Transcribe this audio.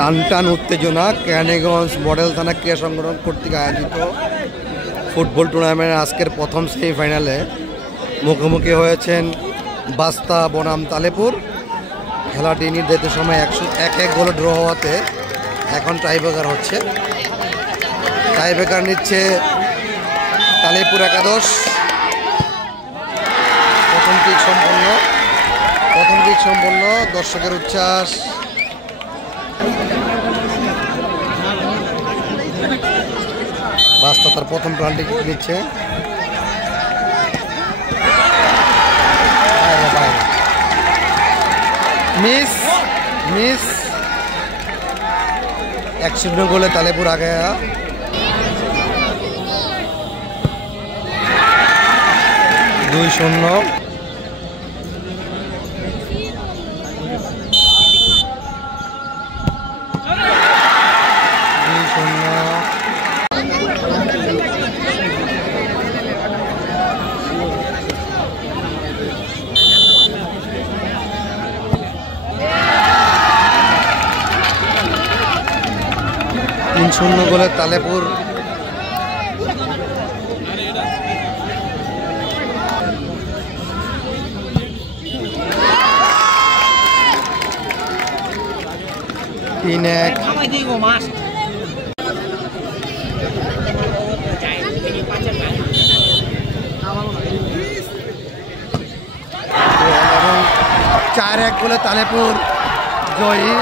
টান টান উত্তেজনা কেরানীগঞ্জ মডেল থানা ক্রীড়া সংগঠন কর্তৃক আয়োজিত ফুটবল টুর্নামেন্টের আজকের প্রথম সেমিফাইনালে মুখোমুখি হয়েছেন বাস্তা বনাম তালেপুর। খেলাটি নির্ধারিত সময় 1-1 গোলে ড্র হওয়াতে এখন টাইব্রেকার হচ্ছে। টাইব্রেকার নিচ্ছে তালেপুর একাদশ। প্রথম কিক সম্পন্ন, দর্শকের উচ্ছ্বাস। বাস্তা তার প্রথম প্রান্তিক নিচ্ছে, মিস 1-0 গোলে তালেপুর আগে। 2-0 3-0 গোলে তালেপুর। এবং 4-1 গোলে তালেপুর জয়ী।